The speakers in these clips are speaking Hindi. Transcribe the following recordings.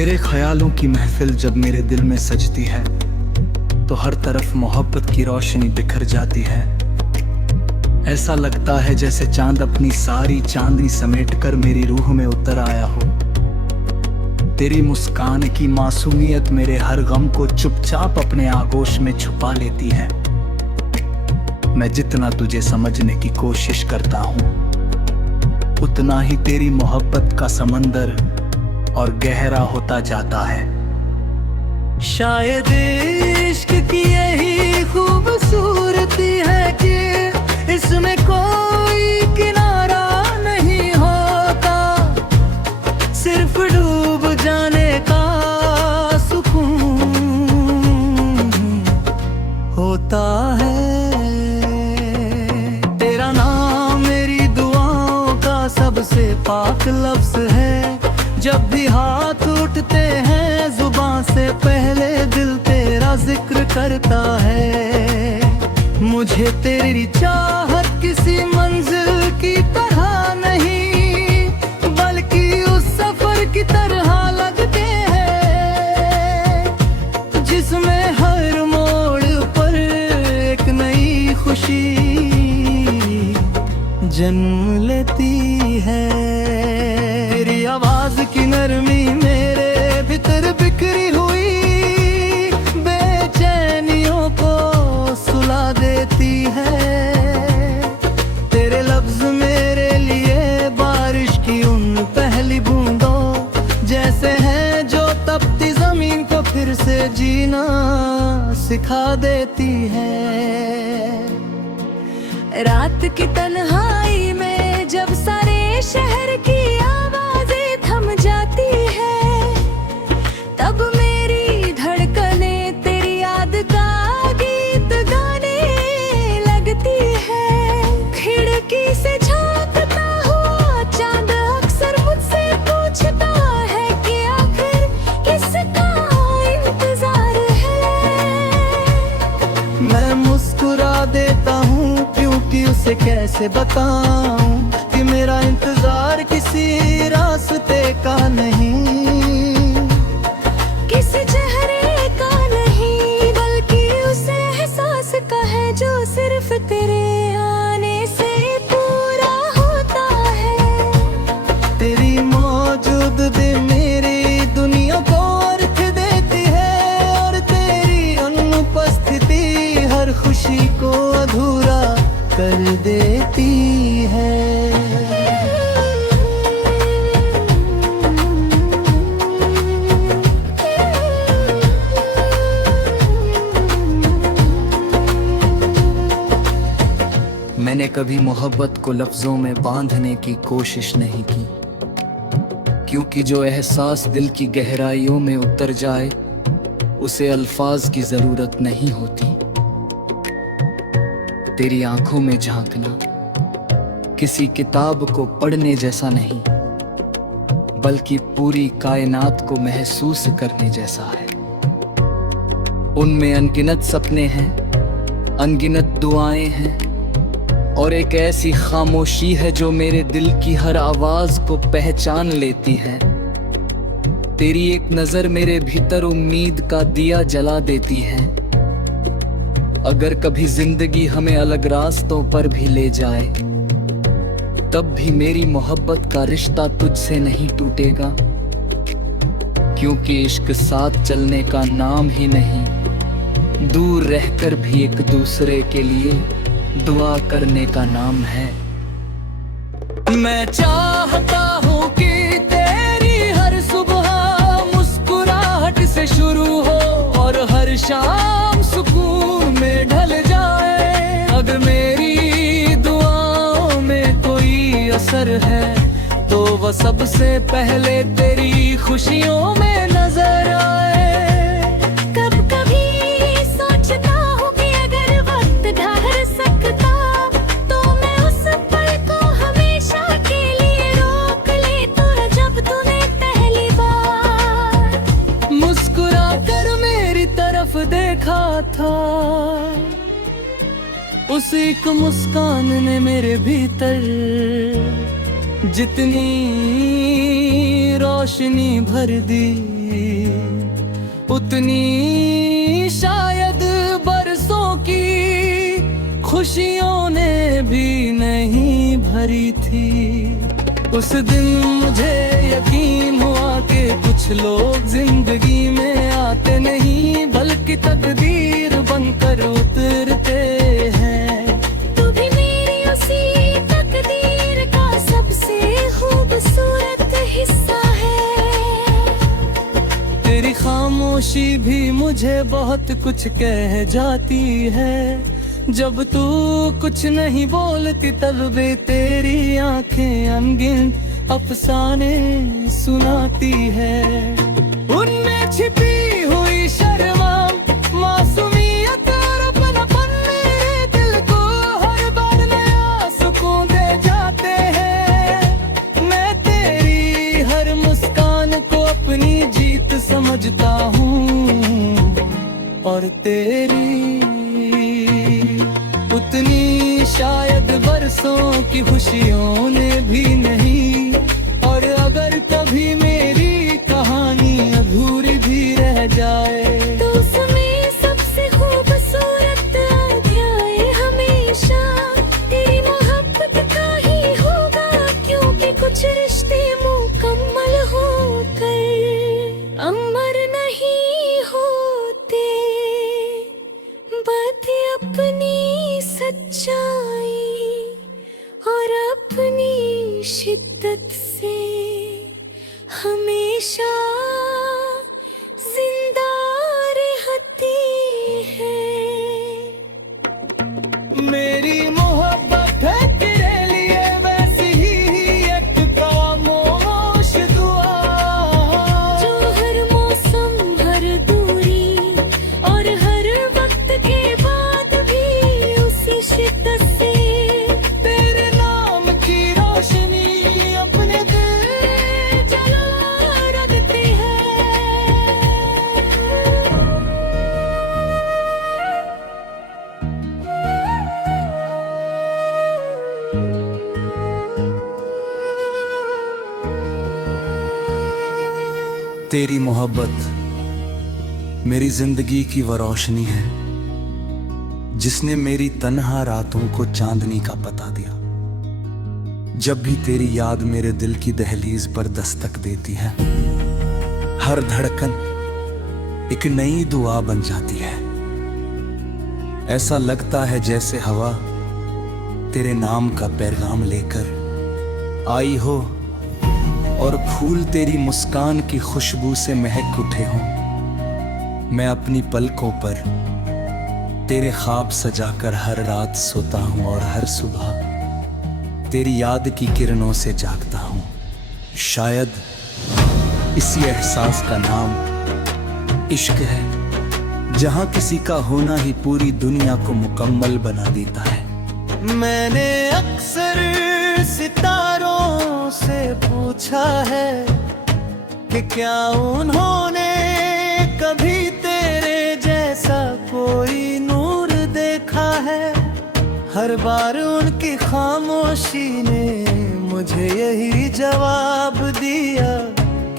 तेरे ख्यालों की महफिल जब मेरे दिल में सजती है तो हर तरफ मोहब्बत की रोशनी बिखर जाती है। ऐसा लगता है जैसे चांद अपनी सारी चांदनी समेटकर मेरी रूह में उतर आया हो। तेरी मुस्कान की मासूमियत मेरे हर गम को चुपचाप अपने आगोश में छुपा लेती है। मैं जितना तुझे समझने की कोशिश करता हूँ, उतना ही तेरी मोहब्बत का समंदर और गहरा होता जाता है। शायद इश्क की यही खूबसूरती है कि इसमें कोई किनारा नहीं होता, सिर्फ डूब जाने का सुकून होता है। तेरा नाम मेरी दुआओं का सबसे पाक लफ्ज है। जब भी हाथ उठते हैं जुबान से पहले दिल तेरा जिक्र करता है। मुझे तेरी चाहत किसी मंजिल की तरह नहीं, बल्कि उस सफर की तरह लगते हैं जिसमें हर मोड़ पर एक नई खुशी जन्म लेती है। तेरी आवाज की नरमी मेरे भीतर बिखरी हुई बेचैनियों को सुला देती है। तेरे लफ्ज मेरे लिए बारिश की उन पहली बूंदों जैसे हैं जो तपती जमीन को फिर से जीना सिखा देती है। रात की तन्हाई में जब सारे शहर की आवाजें थम जाती है, तब मेरी धड़कनें तेरी याद का गीत गाने लगती है। खिड़की से झांकता हुआ चांद अक्सर मुझसे पूछता है कि आखिर किसका इंतजार है। मैं मुस्कुरा देता हूँ क्योंकि उसे कैसे बताऊं कि मेरा इंतजार किसी रास्ते का नहीं, किसी चेहरे का नहीं, बल्कि उस एहसास का है जो सिर्फ तेरे आने से पूरा होता है। तेरी मौजूदगी मेरी दुनिया को अर्थ देती है और तेरी अनुपस्थिति हर खुशी को अधूरा कर देती है। मैंने कभी मोहब्बत को लफ्जों में बांधने की कोशिश नहीं की, क्योंकि जो एहसास दिल की गहराइयों में उतर जाए उसे अल्फाज की जरूरत नहीं होती। तेरी आंखों में झांकना किसी किताब को पढ़ने जैसा नहीं, बल्कि पूरी कायनात को महसूस करने जैसा है। उनमें अनगिनत सपने हैं, अनगिनत दुआएं हैं और एक ऐसी खामोशी है जो मेरे दिल की हर आवाज को पहचान लेती है। तेरी एक नजर मेरे भीतर उम्मीद का दिया जला देती है। अगर कभी जिंदगी हमें अलग रास्तों पर भी ले जाए, तब भी मेरी मोहब्बत का रिश्ता तुझसे नहीं टूटेगा, क्योंकि इश्क साथ चलने का नाम ही नहीं, दूर रहकर भी एक दूसरे के लिए दुआ करने का नाम है। मैं चाहता हूँ कि तेरी हर सुबह मुस्कुराहट से शुरू हो और हर शाम सुकून में ढल जाए। अगर मेरी दुआओं में कोई असर है तो वह सबसे पहले तेरी खुशियों में नजर आए। देखा था उस एक मुस्कान ने मेरे भीतर जितनी रोशनी भर दी, उतनी शायद बरसों की खुशियों ने भी नहीं भरी थी। उस दिन मुझे यकीन हुआ कि कुछ लोग जिंदगी में आते नहीं बल्कि तकदीर बनकर उतरते हैं। तू भी मेरी उसी तकदीर का सबसे खूबसूरत हिस्सा है। तेरी खामोशी भी मुझे बहुत कुछ कह जाती है। जब तू कुछ नहीं बोलती तब भी तेरी आंखें अनगिनत अफसाने सुनाती है। उनमें छिपी हुई शर्मा, मासूमियत और अपनापन मेरे दिल को हर बार नया सुकून दे जाते हैं। मैं तेरी हर मुस्कान को अपनी जीत समझता हूँ और तेरी उतनी शायद बरसों की खुशियों ने भी नहीं। और अगर कभी मेरी कहानी अधूरी भी रह जाए तो उसमें सबसे खूबसूरत अध्याय हमेशा तेरी मोहब्बत का ही होगा, क्योंकि कुछ रिश्ते मुकम्मल होकर अमर नहीं होते, बल्कि अपनी सच्चाई और अपनी शिद्दत से हमेशा जिंदा रहती है। मेरी मोहब्बत है तेरे लिए वैसी ही एक खामोश दुआ, जो हर मौसम हर दूरी और हर वक्त के बाद भी उसी शिद्दत से तेरे नाम की रोशनी अपने दिल जला रखती है। तेरी मोहब्बत मेरी जिंदगी की वो रोशनी है जिसने मेरी तन्हा रातों को चांदनी का पता दिया। जब भी तेरी याद मेरे दिल की दहलीज पर दस्तक देती है, हर धड़कन एक नई दुआ बन जाती है। ऐसा लगता है जैसे हवा तेरे नाम का पैगाम लेकर आई हो और फूल तेरी मुस्कान की खुशबू से महक उठे हों। मैं अपनी पलकों पर तेरे ख्वाब सजाकर हर रात सोता हूँ और हर सुबह तेरी याद की किरणों से जागता हूँ। शायद इसी एहसास का नाम इश्क है, जहाँ किसी का होना ही पूरी दुनिया को मुकम्मल बना देता है। मैंने अक्सर सितारों से पूछा है कि क्या उन्होंने कभी तेरे जैसा कोई नूर देखा है। हर बार उनकी खामोशी ने मुझे यही जवाब दिया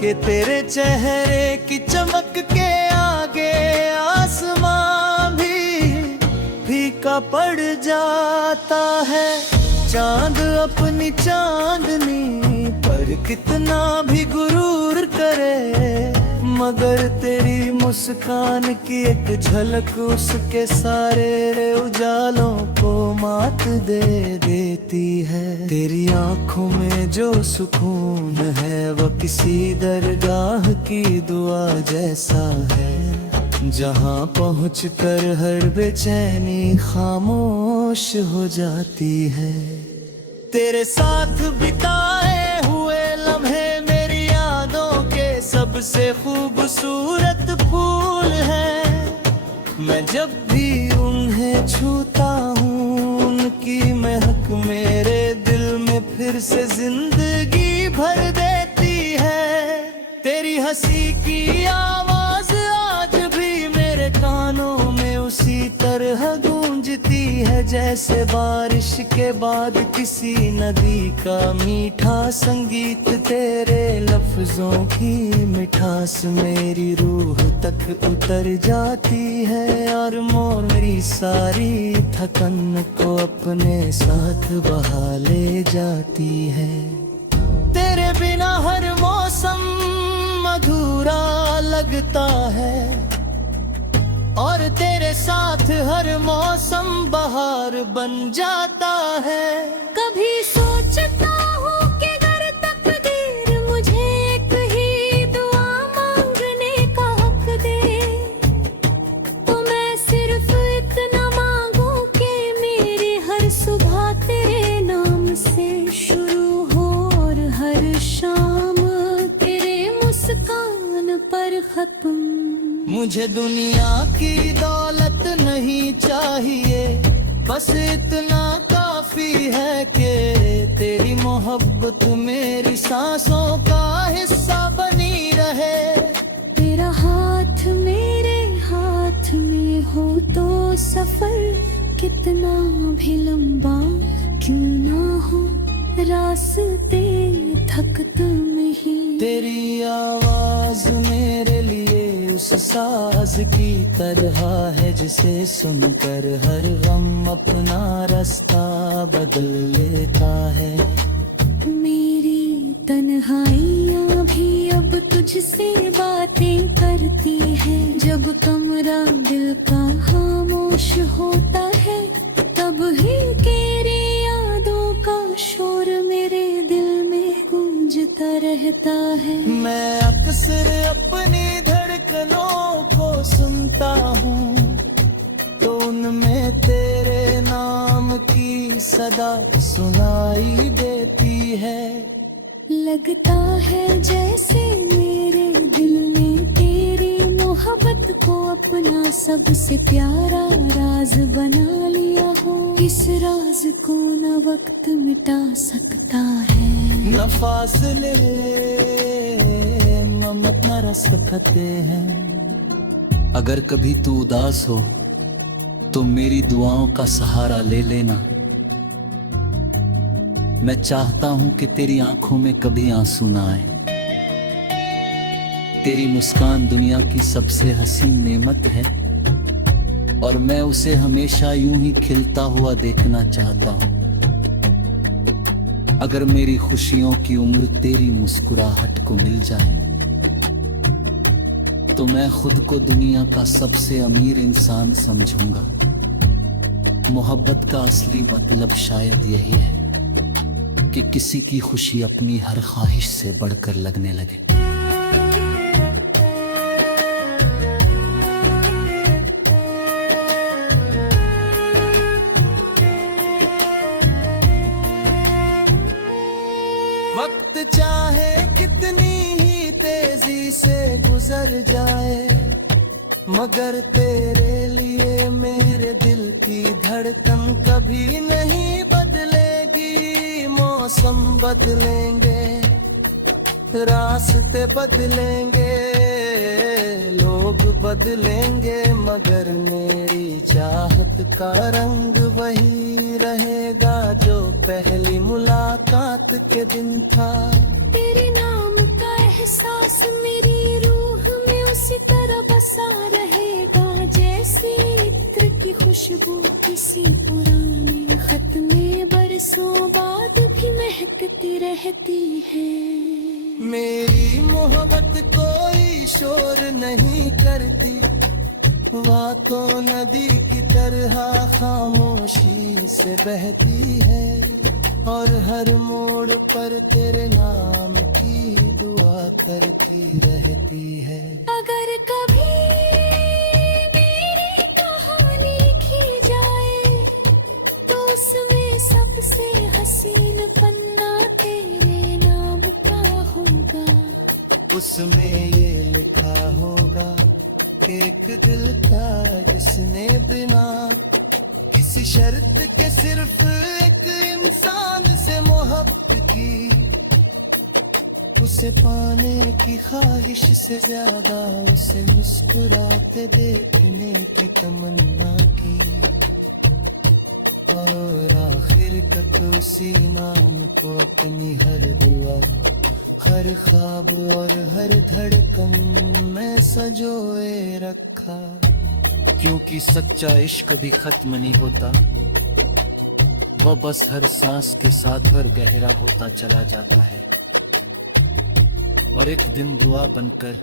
कि तेरे चेहरे की चमक के आगे आसमां भी फीका पड़ जाता है। चांद अपनी चांदनी पर कितना भी गुरूर करे, मगर तेरी मुस्कान की एक झलक उसके सारे उजालों को मात दे देती है। तेरी आंखों में जो सुकून है वो किसी दरगाह की दुआ जैसा है, जहाँ पहुँचकर हर बेचैनी खामोश हो जाती है। तेरे साथ बिताए हुए लम्हे मेरी यादों के सबसे खूबसूरत फूल हैं। मैं जब भी उन्हें छूता हूँ उनकी महक मेरे दिल में फिर से जिंदगी भर देती है। तेरी हंसी की आवाज आज भी मेरे कानों में उसी तरह गूंजती है जैसे बारिश के बाद किसी नदी का मीठा संगीत, तेरे लफ्जों की मिठास मेरी रूह तक उतर जाती है और मेरी सारी थकन को अपने साथ बहा ले जाती है। तेरे बिना हर मौसम अधूरा लगता है और तेरे साथ हर मौसम बहार बन जाता है। कभी सोचता हूँ कि अगर तकदीर मुझे एक ही दुआ मांगने का हक दे, तो मैं सिर्फ इतना मांगू कि मेरी हर सुबह तेरे नाम से शुरू हो और हर शाम तेरे मुस्कान पर खत्म। मुझे दुनिया की दौलत नहीं चाहिए, बस इतना काफी है कि तेरी मोहब्बत मेरी सांसों का हिस्सा बनी रहे। तेरा हाथ मेरे हाथ में हो तो सफर कितना भी लंबा क्यों ना हो, रास्ते थकत नहीं। तेरी आवाज मेरे लिए उस साज की तरह है जिसे सुनकर हर गम अपना रास्ता बदल लेता है। मेरी तन्हाइयाँ भी अब तुझसे बातें करती है। जब कमरा दिल का खामोश होता है, तब ही तेरी यादों का शोर मेरे दिल में गूंजता रहता है। मैं अक्सर अपनी धड़कनों को सुनता हूँ तो उनमें तेरे नाम की सदा सुनाई देती है। लगता है जैसे मेरे दिल ने तेरी मोहब्बत को अपना सबसे प्यारा राज बना लिया हो। इस राज को न वक्त मिटा सकता है, न फासले मत न रस खते हैं। अगर कभी तू उदास हो तो मेरी दुआओं का सहारा ले लेना। मैं चाहता हूं कि तेरी आंखों में कभी आंसू ना आए। तेरी मुस्कान दुनिया की सबसे हसीन नेमत है और मैं उसे हमेशा यूं ही खिलता हुआ देखना चाहता हूं। अगर मेरी खुशियों की उम्र तेरी मुस्कुराहट को मिल जाए तो मैं खुद को दुनिया का सबसे अमीर इंसान समझूंगा। मोहब्बत का असली मतलब शायद यही है कि किसी की खुशी अपनी हर ख्वाहिश से बढ़कर लगने लगे। वक्त चाहे कितनी ही तेजी से गुजर जाए, मगर तेरे लिए मेरे दिल की धड़कन कभी नहीं बदलेगी। मौसम बदलेंगे, रास्ते बदलेंगे, लोग बदलेंगे, मगर मेरी चाहत का रंग वही रहेगा जो पहली मुलाकात के दिन था। तेरे नाम का एहसास मेरी रूह में उसी तरह बसा रहेगा जैसे इत्र की खुशबू किसी पुराने खत में बरसों बाद भी महकती रहती है। मेरी मोहब्बत कोई शोर नहीं करती, बातों नदी की तरह खामोशी से बहती है और हर मोड़ पर तेरे नाम की दुआ करती रहती है। अगर कभी मेरी कहानी लिखी जाए तो उसमें सबसे हसीन पन्ना तेरे नाम का होगा। उसमें ये लिखा होगा कि एक दिल था जिसने बिना किसी शर्त के सिर्फ एक इंसान से मोहब्बत की। उसे पाने की ख्वाहिश से ज्यादा उसे मुस्कुराते देखने की तमन्ना की। और आखिर तक उसी नाम को अपनी हर दुआ, हर ख्वाब और हर धड़कन में सजोए रखा। क्योंकि सच्चा इश्क भी खत्म नहीं होता, वो बस हर सांस के साथ और गहरा होता चला जाता है, और एक दिन दुआ बनकर